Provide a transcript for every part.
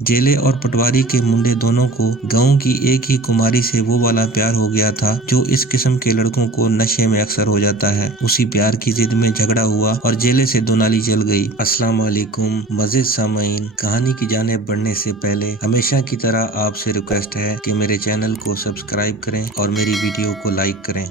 जेले और पटवारी के मुंडे दोनों को गांव की एक ही कुमारी से वो वाला प्यार हो गया था जो इस किस्म के लड़कों को नशे में अक्सर हो जाता है। उसी प्यार की जिद में झगड़ा हुआ और जेले से दो नाली जल गई। अस्सलाम वालेकुम मज़ीद सामाईन, कहानी की जानिब बढ़ने से पहले हमेशा की तरह आपसे रिक्वेस्ट है कि मेरे चैनल को सब्सक्राइब करें और मेरी वीडियो को लाइक करें।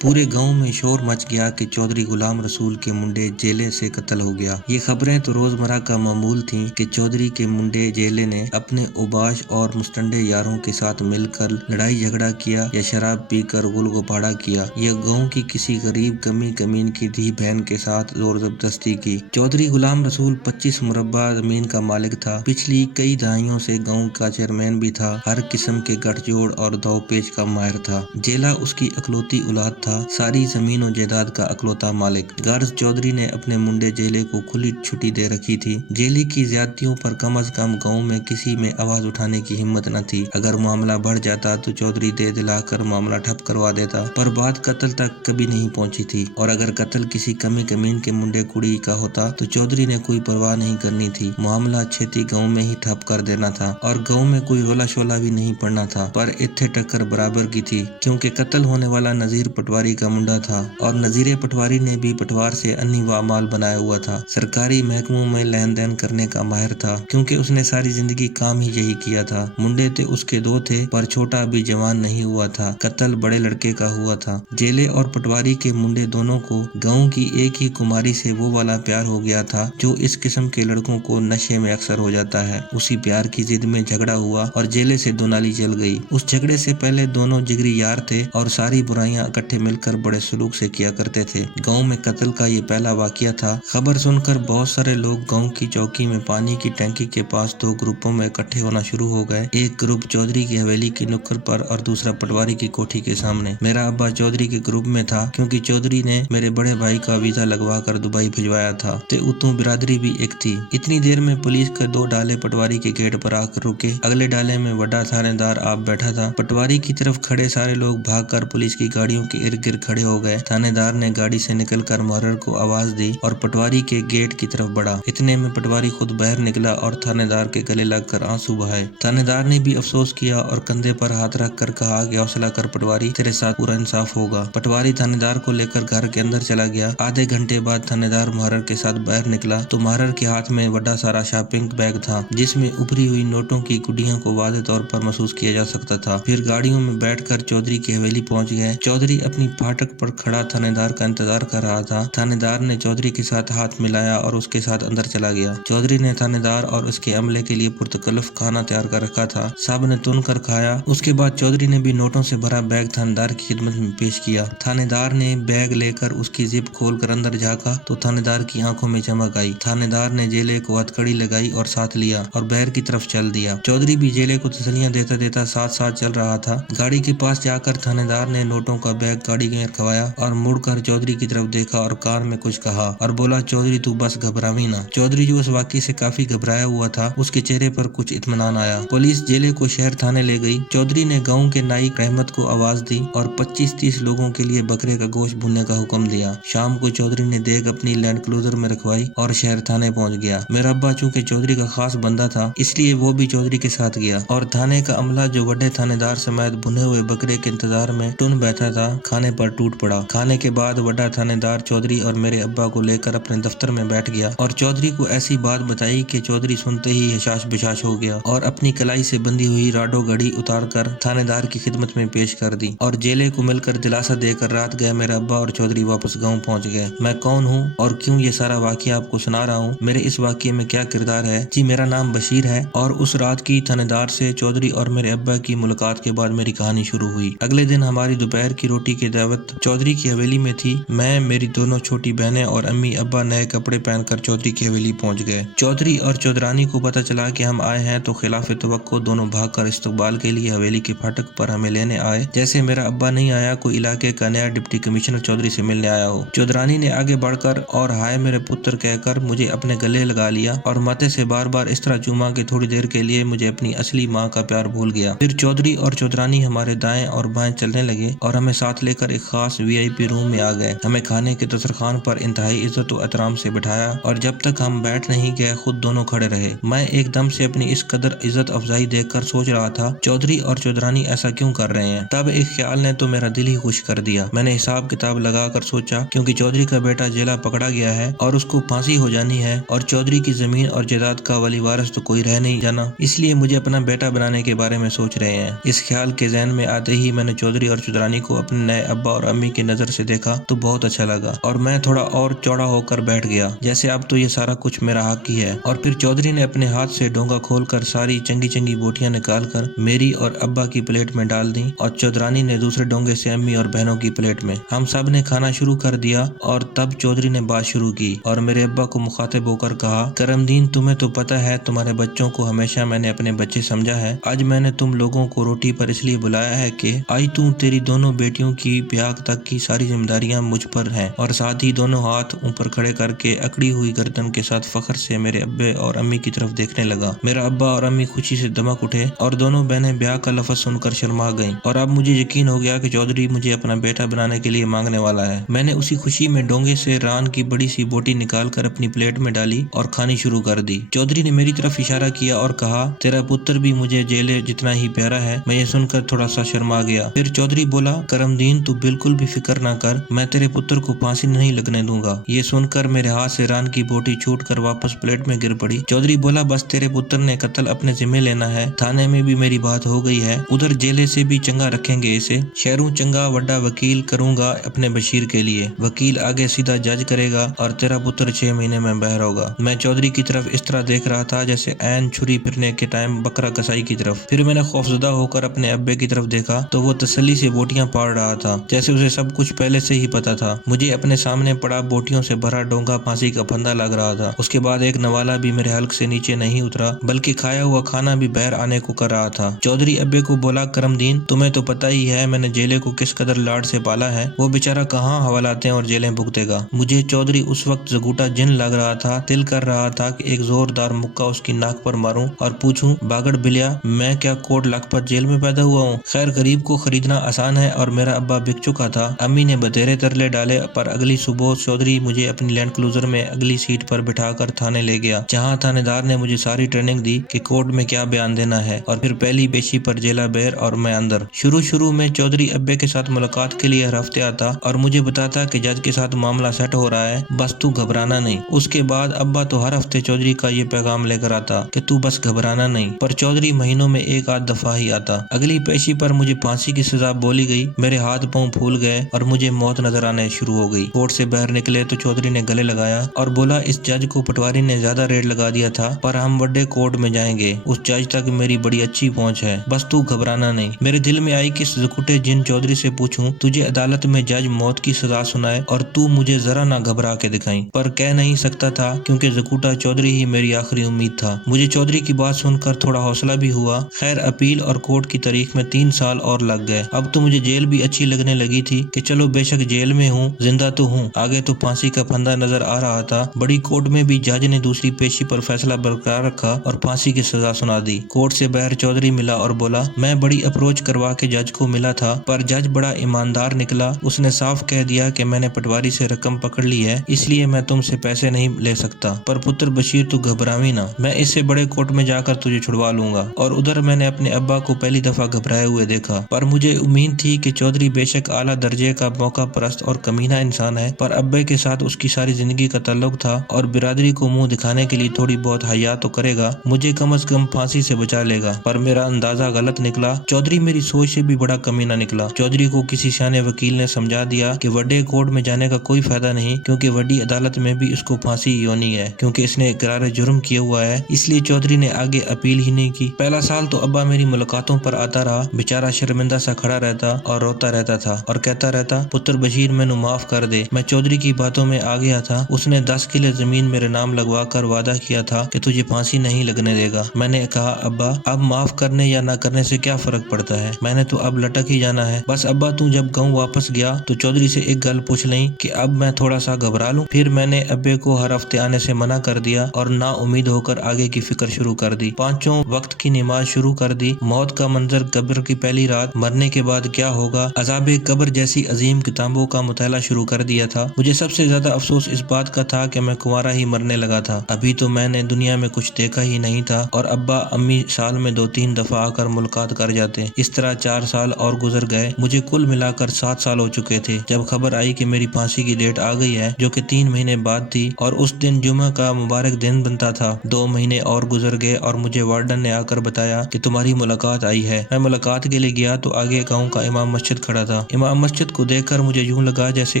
पूरे गांव में शोर मच गया कि चौधरी गुलाम रसूल के मुंडे जेले से कत्ल हो गया। ये खबरें तो रोजमर्रा का मामूल थीं कि चौधरी के मुंडे जेले ने अपने उबाश और मुस्तंडे यारों के साथ मिलकर लड़ाई झगड़ा किया या शराब पीकर गुलगोपाड़ा किया या गांव की किसी गरीब कमी कमीन की धी बहन के साथ जोर जबरदस्ती की। चौधरी गुलाम रसूल 25 मुरब्बा जमीन का मालिक था। पिछली कई दहाइयों से गाँव का चेयरमैन भी था। हर किस्म के गठजोड़ और दावपेच का माहिर था। जेला उसकी अकलौती औलाद था, सारी जमीन और जायदाद का अकलौता मालिक। गार्ज चौधरी ने अपने मुंडे जेले को खुली छुट्टी दे रखी थी। जेले की ज्यादतियों पर कम से कम गांव में किसी में आवाज उठाने की हिम्मत न थी। अगर मामला बढ़ जाता तो चौधरी दे दिलाकर मामला ठप करवा देता, पर बात कत्ल तक कभी नहीं पहुंची थी। और अगर कत्ल किसी कमी कमीन के मुंडे कुड़ी का होता तो चौधरी ने कोई परवाह नहीं करनी थी। मामला छेती गाँव में ही ठप कर देना था और गाँव में कोई रोला शोला भी नहीं पड़ना था। पर इत्थे टक्कर बराबर की थी, क्योंकि कत्ल होने वाला नजीर पटवारी का मुंडा था और नजीर पटवारी ने भी पटवार से अन्नी व माल बनाया हुआ था। सरकारी महकमों में लेन देन करने का माहिर था, क्योंकि उसने सारी जिंदगी काम ही यही किया था। मुंडे तो उसके दो थे, पर छोटा अभी जवान नहीं हुआ था। कत्ल बड़े लड़के का हुआ था। जेले और पटवारी के मुंडे दोनों को गाँव की एक ही कुमारी से वो वाला प्यार हो गया था जो इस किस्म के लड़कों को नशे में अक्सर हो जाता है। उसी प्यार की जिद में झगड़ा हुआ और जेले से दो नाली जल गई। उस झगड़े से पहले दोनों जिगरी यार थे और सारी बुराइयां इकट्ठे मिलकर बड़े सलूक से किया करते थे। गांव में कत्ल का ये पहला वाकया था। खबर सुनकर बहुत सारे लोग गांव की चौकी में पानी की टंकी के पास दो ग्रुपों में इकट्ठे होना शुरू हो गए। एक ग्रुप चौधरी की हवेली की नुक्कड़ पर और दूसरा पटवारी की कोठी के सामने। मेरा अब्बा चौधरी के ग्रुप में था, क्योंकि चौधरी ने मेरे बड़े भाई का वीजा लगवा कर दुबई भिजवाया था। ते उतू बिरादरी भी एक थी। इतनी देर में पुलिस के दो डाले पटवारी के गेट पर आकर रुके। अगले डाले में बड़ा थानेदार आप बैठा था। पटवारी की तरफ खड़े सारे लोग भागकर पुलिस की गाड़ियों के इर्द गिर्द खड़े हो गए। थानेदार ने गाड़ी से निकलकर मुहर्रिर को आवाज दी और पटवारी के गेट की तरफ बढ़ा। इतने में पटवारी खुद बाहर निकला और थानेदार के गले लगकर आंसू बहाए। थानेदार ने भी अफसोस किया और कंधे पर हाथ रख कर कहा कि हौसला कर पटवारी, तेरे साथ पूरा इंसाफ होगा। पटवारी थानेदार को लेकर घर के अंदर चला गया। आधे घंटे बाद थानेदार मुहर्रिर के साथ बाहर निकला तो मुहर्रिर के हाथ में बड़ा सारा शॉपिंग बैग था, जिसमें उभरी हुई नोटों की गुड्डियों को वादे तौर पर महसूस किया जा सकता था। फिर गाड़ियों में बैठकर चौधरी की हवेली पहुंच गए। चौधरी अपनी फाटक पर खड़ा थानेदार का इंतजार कर रहा था। थानेदार ने चौधरी के साथ हाथ मिलाया और उसके साथ अंदर चला गया। चौधरी ने थानेदार और उसके अमले के लिए पुरतकल्लफ खाना तैयार कर रखा था। सब ने तुन कर खाया। उसके बाद चौधरी ने भी नोटों से भरा बैग थानेदार की खिदमत में पेश किया। थानेदार ने बैग लेकर उसकी जिप खोलकर अंदर झाँका तो थानेदार की आंखों में चमक आई। थानेदार ने जेले को हथकड़ी लगाई और साथ लिया और बाहर की तरफ चल दिया। चौधरी भी जेले को तसलियां देता देता साथ साथ चल रहा था। गाड़ी के पास जाकर थानेदार ने नोटों का बैग गाड़ी में रखवाया और मुड़कर चौधरी की तरफ देखा और कान में कुछ कहा और बोला, चौधरी तू बस घबरावी ना। चौधरी जो उस वाकये से काफी घबराया हुआ था, उसके चेहरे पर कुछ इत्मीनान आया। पुलिस जेले को शहर थाने ले गई। चौधरी ने गाँव के नाइक रहमत को आवाज दी और 25-30 लोगों के लिए बकरे का गोश्त भूनने का हुक्म दिया। शाम को चौधरी ने देख अपनी लैंड क्रूजर में रखवाई और शहर थाने पहुंच गया। मेरा अब्बा चूंकि चौधरी का खास बंदा था, इसलिए वो भी चौधरी के साथ गया और थाने का अमला जो बड़े थानेदार समेत भुने हुए बकरे के इंतजार में टुन बैठा था, खाने पर टूट पड़ा। खाने के बाद बड़ा थानेदार चौधरी और मेरे अब्बा को लेकर अपने दफ्तर में बैठ गया और चौधरी को ऐसी बात बताई कि चौधरी सुनते ही हशाश बिशाश हो गया और अपनी कलाई से बंधी हुई राडो घड़ी उतार कर थानेदार की खिदमत में पेश कर दी और जेले को मिलकर दिलासा देकर रात गए मेरा अब्बा और चौधरी वापस गाँव पहुँच गए। मैं कौन हूँ और क्यों ये सारा वाकया आपको सुना रहा हूँ, मेरे इस वाकये में क्या किरदार है? जी, मेरा नाम बशीर है और उस रात की थानेदार से चौधरी और मेरे अब्बा की मुलाकात के बाद मेरी कहानी शुरू हुई। अगले दिन हमारी दोपहर की रोटी की दावत चौधरी की हवेली में थी। मैं, मेरी दोनों छोटी बहनें और अम्मी अब्बा नए कपड़े पहनकर चौधरी की हवेली पहुंच गए। चौधरी और चौधरानी को पता चला कि हम आए हैं तो खिलाफे तवक्को दोनों भागकर इस्तकबाल के लिए हवेली के फाटक पर हमें लेने आए। जैसे मेरा अब्बा नहीं आया, कोई इलाके का नया डिप्टी कमिश्नर चौधरी से मिलने आया हो। चौधरानी ने आगे बढ़कर और हाय मेरे पुत्र कहकर मुझे अपने गले लगा लिया और माथे से बार बार इस तरह चूमा कि थोड़ी देर के लिए मुझे अपनी असली माँ का प्यार भूल गया। फिर चौधरी और चौधरानी हमारे दाएं और बाएं चलने लगे और हमें साथ लेकर कर एक खास VIP रूम में आ गए। हमें खाने के दस्तरखान पर इंतहाई इज्जत और एहतराम से बिठाया और जब तक हम बैठ नहीं गए खुद दोनों खड़े रहे। मैं एकदम से अपनी इस कदर इज्जत अफजाई देखकर सोच रहा था चौधरी और चौधरानी ऐसा क्यों कर रहे हैं। तब एक ख्याल ने तो मेरा दिल ही खुश कर दिया। मैंने हिसाब किताब लगाकर सोचा क्योंकि चौधरी का बेटा जेला पकड़ा गया है और उसको फांसी हो जानी है और चौधरी की जमीन और जायदाद का वली वारिस तो कोई रह नहीं जाना, इसलिए मुझे अपना बेटा बनाने के बारे में सोच रहे हैं। इस ख्याल के ज़हन में आते ही मैंने चौधरी और चौधरानी को अपने नए अब्बा और अम्मी की नजर से देखा तो बहुत अच्छा लगा और मैं थोड़ा और चौड़ा होकर बैठ गया, जैसे अब तो ये सारा कुछ मेरा हक ही है। और फिर चौधरी ने अपने हाथ से डोंगा खोलकर सारी चंगी चंगी बोटियां निकालकर मेरी और अब्बा की प्लेट में डाल दी और चौधरानी ने दूसरे डोंगे से अम्मी और बहनों की प्लेट में। हम सब ने खाना शुरू कर दिया और तब चौधरी ने बात शुरू की और मेरे अब्बा को मुखातिब होकर कहा, करमदीन, तुम्हें तो पता है तुम्हारे बच्चों को हमेशा मैंने अपने बच्चे समझा है। आज मैंने तुम लोगों को रोटी पर इसलिए बुलाया है कि आज तू तेरी दोनों बेटियों की ब्याह तक की सारी जिम्मेदारियां मुझ पर हैं। और साथ ही दोनों हाथ ऊपर खड़े करके अकड़ी हुई गर्दन के साथ फख्र से मेरे अब्बे और अम्मी की तरफ देखने लगा। मेरा अब्बा और अम्मी खुशी से दमक उठे और दोनों बहनें ब्याह का लफ्ज सुनकर शर्मा गईं और अब मुझे यकीन हो गया कि चौधरी मुझे अपना बेटा बनाने के लिए मांगने वाला है। मैंने उसी खुशी में डोंगे से रान की बड़ी सी बोटी निकाल कर अपनी प्लेट में डाली और खानी शुरू कर दी। चौधरी ने मेरी तरफ इशारा किया और कहा, तेरा पुत्र भी मुझे जेले जितना ही प्यारा है। मैं ये सुनकर थोड़ा सा शर्मा गया। फिर चौधरी बोला, करमदीन, तू बिल्कुल भी फिक्र ना कर, मैं तेरे पुत्र को फांसी नहीं लगने दूंगा। ये सुनकर मेरे हाथ से रान की बोटी छूट कर वापस प्लेट में गिर पड़ी। चौधरी बोला, बस तेरे पुत्र ने कत्ल अपने जिम्मे लेना है, थाने में भी मेरी बात हो गई है, उधर जेले से भी चंगा रखेंगे इसे। शहरों चंगा वड्डा वकील करूंगा अपने बशीर के लिए, वकील आगे सीधा जज करेगा और तेरा पुत्र 6 महीने में बाहर होगा। मैं चौधरी की तरफ इस तरह देख रहा था जैसे ऐन छुरी फिरने के टाइम बकरा कसाई की तरफ। फिर मैंने खौफजदा होकर अपने अब्बे की तरफ देखा तो वो तसल्ली से बोटियां पाड़ रहा था, जैसे उसे सब कुछ पहले से ही पता था। मुझे अपने सामने पड़ा बोटियों से भरा डोंगा फांसी का फंदा लग रहा था। उसके बाद एक नवाला भी मेरे हल्क से नीचे नहीं उतरा, बल्कि खाया हुआ खाना भी बाहर आने को कर रहा था। चौधरी अब्बे को बोला, करमदीन, तुम्हें तो पता ही है मैंने जेले को किस कदर लाड से पाला है, वो बेचारा कहाँ हवालातें और जेलें भुगतेगा। मुझे चौधरी उस वक्त जगूटा जिन लग रहा था, दिल कर रहा था कि एक जोरदार मुक्का उसकी नाक पर मारूं और पूछूं, बागड़ बिलिया, मैं क्या कोट लखपत जेल में पैदा हुआ हूँ। खैर, गरीब को खरीदना आसान है और मेरा अब्बा बिक चुका था। अम्मी ने बतेरे तरले डाले पर अगली सुबह चौधरी मुझे अपनी लैंड क्रूजर में अगली सीट पर बिठाकर थाने ले गया, जहाँ थानेदार ने मुझे सारी ट्रेनिंग दी कि कोर्ट में क्या बयान देना है और फिर पहली पेशी पर जेला बेर और मैं अंदर। शुरू में चौधरी अब्बे के साथ मुलाकात के लिए हर हफ्ते आता और मुझे बताता कि जज के साथ मामला सेट हो रहा है, बस तू घबराना नहीं। उसके बाद अब्बा तो हर हफ्ते चौधरी का ये पैगाम लेकर आता कि तू बस घबराना नहीं, पर चौधरी महीनों में एक आध दफा ही आता। अगली पेशी पर मुझे फांसी की सजा बोली गई। मेरे हाथ पांव फूल गए और मुझे मौत नजर आने शुरू हो गई। कोर्ट से बाहर निकले तो चौधरी ने गले लगाया और बोला, इस जज को पटवारी ने ज्यादा रेट लगा दिया था, पर हम बड़े कोर्ट में जाएंगे, उस जज तक मेरी बड़ी अच्छी पहुंच है, बस तू घबराना नहीं। मेरे दिल में आई कि जकुटे जिन चौधरी से पूछूं, तुझे अदालत में जज मौत की सजा सुनाए और तू मुझे जरा ना घबरा के दिखाई, पर कह नहीं सकता था क्योंकि जकुटा चौधरी ही मेरी आखिरी उम्मीद था। मुझे चौधरी की बात सुनकर थोड़ा हौसला भी हुआ। खैर, अपील और कोर्ट की तारीख में 3 साल और लग गए। अब तो मुझे जेल भी अच्छी लगने लगी थी कि चलो बेशक जेल में हूँ, जिंदा तो हूँ, आगे तो फांसी का फंदा नजर आ रहा था। बड़ी कोर्ट में भी जज ने दूसरी पेशी पर फैसला बरकरार रखा और फांसी की सजा सुना दी। कोर्ट से बाहर चौधरी मिला और बोला, मैं बड़ी अप्रोच करवा के जज को मिला था, पर जज बड़ा ईमानदार निकला। उसने साफ कह दिया कि मैंने पटवारी से रकम पकड़ ली है, इसलिए मैं तुमसे पैसे नहीं ले सकता, पर पुत्र बशीर तू घबरावी ना, मैं इससे बड़े कोर्ट में जाकर तुझे छुड़वा लूंगा। और उधर मैंने अपने अब्बा को पहली दफा घबराए हुए देखा, पर मुझे उम्मीद थी कि चौधरी बेशक आला दर्जे का मौका परस्त और कमीना इंसान है, पर अब्बे के साथ उसकी सारी जिंदगी का ताल्लुक था और बिरादरी को मुंह दिखाने के लिए थोड़ी बहुत हया तो करेगा, मुझे कम से कम फांसी से बचा लेगा। पर मेरा अंदाजा गलत निकला। चौधरी मेरी सोच से भी बड़ा कमीना निकला। चौधरी को किसी सियाने वकील ने समझा दिया कि वड्डे कोर्ट में जाने का कोई फायदा नहीं, क्योंकि वड्डी अदालत में भी उसको फांसी ही होनी है, क्योंकि इसने इकरार जुर्म किया हुआ है। इसलिए चौधरी ने आगे अपील ही नहीं की। पहला साल तो अब्बा मेरी मुलाकातों पर आता रहा, बेचारा शर्मिंदा सा खड़ा रहता और रोता रहता था और कहता रहता, पुत्र बशीर मैनू माफ कर दे। मैं चौधरी की बातों में आ गया था। उसने 10 किले जमीन मेरे नाम लगवा कर वादा किया था कि तुझे फांसी नहीं लगने देगा। मैंने कहा, अब्बा अब माफ करने या ना करने से क्या फर्क पड़ता है, मैंने तो अब लटक ही जाना है। बस अब्बा तू जब गाँव वापस गया तो चौधरी से एक गल पूछ लई कि अब मैं थोड़ा सा घबरा लूं। फिर मैंने अब्बे को हर हफ्ते आने से मना कर दिया और ना उम्मीद होकर आगे की फिक्र शुरू कर दी। 5 वक्त की नमाज शुरू कर दी। मौत का मंजर, कब्र की पहली रात, मरने के बाद क्या होगा, अजाब کتاب قبر جیسی عظیم کتابوں کا مطالعہ شروع کر دیا تھا۔ مجھے سب سے زیادہ افسوس اس بات کا تھا کہ میں کنوارا ہی مرنے لگا تھا۔ ابھی تو میں نے دنیا میں کچھ دیکھا ہی نہیں تھا اور ابا امی سال میں 2-3 دفعہ آ کر ملاقات کر جاتے۔ اس طرح 4 سال اور گزر گئے۔ مجھے کل ملا کر 7 سال ہو چکے تھے جب خبر آئی کہ میری پھانسی کی ڈیٹ آ گئی ہے، جو کہ 3 مہینے بعد تھی اور اس دن جمعہ کا مبارک دن بنتا تھا۔ 2 مہینے اور گزر گئے اور مجھے وارڈن نے آ کر بتایا کہ تمہاری ملاقات آئی ہے۔ میں ملاقات کے لیے گیا تو آگے گاؤں کا امام مسجد کھڑا تھا۔ امام مسجد کو دیکھ کر مجھے یوں لگا جیسے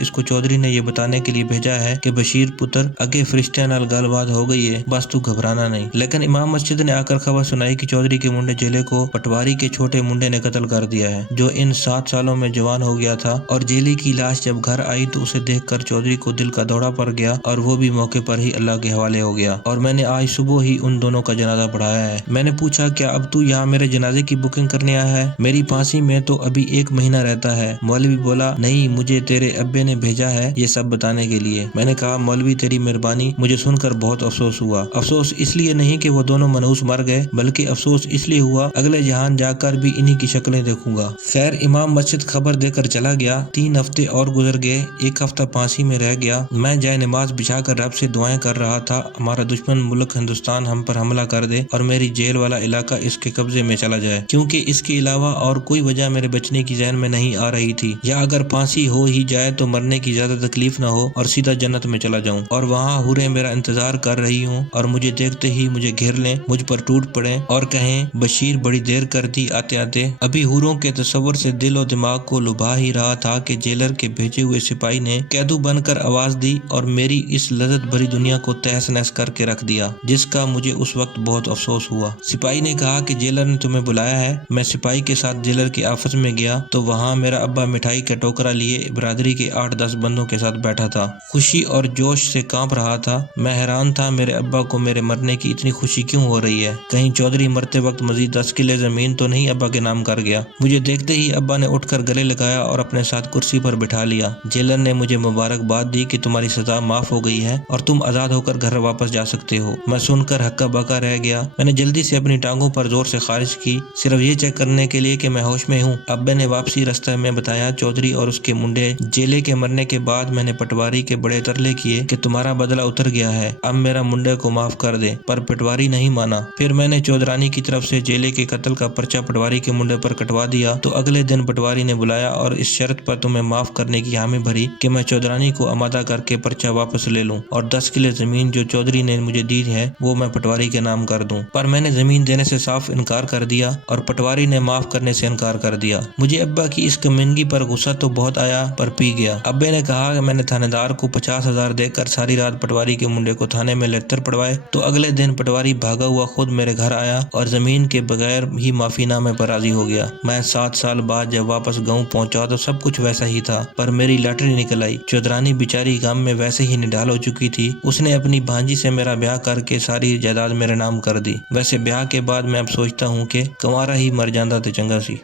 اس کو چودھری نے یہ بتانے کے لیے بھیجا ہے کہ بشیر پتر اگے فرشتیاں نال گل بات ہو گئی ہے، بس تو گھبرانا نہیں۔ لیکن امام مسجد نے آ کر خبر سنائی کہ چودھری کے منڈے جیلے کو پٹواری کے چھوٹے منڈے نے قتل کر دیا ہے، جو ان 7 سالوں میں جوان ہو گیا تھا، اور جیلے کی لاش جب گھر آئی تو اسے دیکھ کر چودھری کو دل کا دورہ پڑ گیا اور وہ بھی موقع پر ہی اللہ کے حوالے ہو گیا، اور میں نے آج صبح ہی ان دونوں کا جنازہ پڑھایا ہے۔ میں نے پوچھا کیا اب تو یہاں میرے جنازے کی بکنگ کرنے آیا ہے؟ میری پھانسی میں تو ابھی 1 مہینہ رہتا ہے۔ مولوی بولا نہیں، مجھے تیرے ابے نے بھیجا ہے یہ سب بتانے کے لیے۔ میں نے کہا مولوی تیری مہربانی۔ مجھے سن کر بہت افسوس ہوا۔ افسوس اس لیے نہیں کہ وہ دونوں منحوس مر گئے، بلکہ افسوس اس لیے ہوا اگلے جہان جا کر بھی انہی کی شکلیں دیکھوں گا۔ خیر امام مسجد خبر دے کر چلا گیا۔ 3 ہفتے اور گزر گئے۔ 1 ہفتہ پھانسی میں رہ گیا۔ میں جائے نماز بچھا کر رب سے دعائیں کر رہا تھا ہمارا دشمن ملک ہندوستان ہم پر حملہ کر دے اور میری جیل والا علاقہ اس کے قبضے میں چلا جائے، کیونکہ اس کے علاوہ اور کوئی وجہ میرے بچنے کی ذہن میں نہیں آ رہی تھی، یا اگر پھانسی ہو ہی جائے تو مرنے کی زیادہ تکلیف نہ ہو اور سیدھا جنت میں چلا جاؤں، اور وہاں حوریں میرا انتظار کر رہی ہوں اور مجھے دیکھتے ہی مجھے گھیر لیں، مجھ پر ٹوٹ پڑیں اور کہیں بشیر بڑی دیر کر دی آتے آتے۔ ابھی حوروں کے تصور سے دل و دماغ کو لبھا ہی رہا تھا کہ جیلر کے بھیجے ہوئے سپاہی نے قیدو بن کر آواز دی اور میری اس لذت بھری دنیا کو تہس نہس کر کے رکھ دیا، جس کا مجھے اس وقت بہت افسوس ہوا۔ سپاہی نے کہا کہ جیلر نے تمہیں بلایا ہے۔ میں سپاہی کے ساتھ جیلر کے آفس میں گیا تو وہاں میرا ابا مٹھائی کا ٹوکرا لیے برادری کے 8-10 بندوں کے ساتھ بیٹھا تھا، خوشی اور جوش سے کانپ رہا تھا۔ میں حیران تھا میرے ابا کو میرے مرنے کی اتنی خوشی کیوں ہو رہی ہے، کہیں چودھری مرتے وقت مزید 10 کلے زمین تو نہیں ابا کے نام کر گیا۔ مجھے دیکھتے ہی ابا نے اٹھ کر گلے لگایا اور اپنے ساتھ کرسی پر بٹھا لیا۔ جیلر نے مجھے مبارکباد دی کہ تمہاری سزا معاف ہو گئی ہے اور تم آزاد ہو کر گھر واپس جا سکتے ہو۔ میں سن کر ہکا بکا رہ گیا۔ میں نے جلدی سے اپنی ٹانگوں پر زور سے خارج کی، صرف یہ چیک کرنے کے لیے کہ میں ہوش میں ہوں۔ ابے نے واپسی رستہ میں بتایا چودھری اور اس کے منڈے جیلے کے مرنے کے بعد میں نے پٹواری کے بڑے ترلے کیے کہ تمہارا بدلہ اتر گیا ہے، اب میرا منڈے کو معاف کر دے، پر پٹواری نہیں مانا۔ پھر میں نے چودھرانی کی طرف سے جیلے کے قتل کا پرچہ پٹواری کے منڈے پر کٹوا دیا تو اگلے دن پٹواری نے بلایا اور اس شرط پر تمہیں معاف کرنے کی حامی بھری کہ میں چودھرانی کو آمادہ کر کے پرچہ واپس لے لوں اور 10 کلے زمین جو چودھری نے مجھے دی ہے وہ میں پٹواری کے نام کر دوں، پر میں نے زمین دینے سے صاف انکار کر دیا اور پٹواری نے معاف کرنے سے انکار کر دیا۔ مجھے ابا کی اس کمینگی پر غصہ تو بہت آیا پر پی گیا۔ ابے نے کہا کہ میں نے تھانے دار کو 50,000 دے کر ساری رات پٹواری کے منڈے کو تھانے میں لیکچر پڑھوائے تو اگلے دن پٹواری بھاگا ہوا خود میرے گھر آیا اور زمین کے بغیر ہی معافی نامے پر راضی ہو گیا۔ میں 7 سال بعد جب واپس گاؤں پہنچا تو سب کچھ ویسا ہی تھا، پر میری لاٹری نکل آئی۔ چودھرانی بیچاری غم میں ویسے ہی نڈال ہو چکی تھی، اس نے اپنی بھانجی سے میرا بیاہ کر کے ساری جائیداد میرے نام کر دی۔ ویسے بیاہ کے بعد میں اب سوچتا ہوں کہ کنوارا ہی مر جاندہ تے چنگا سی۔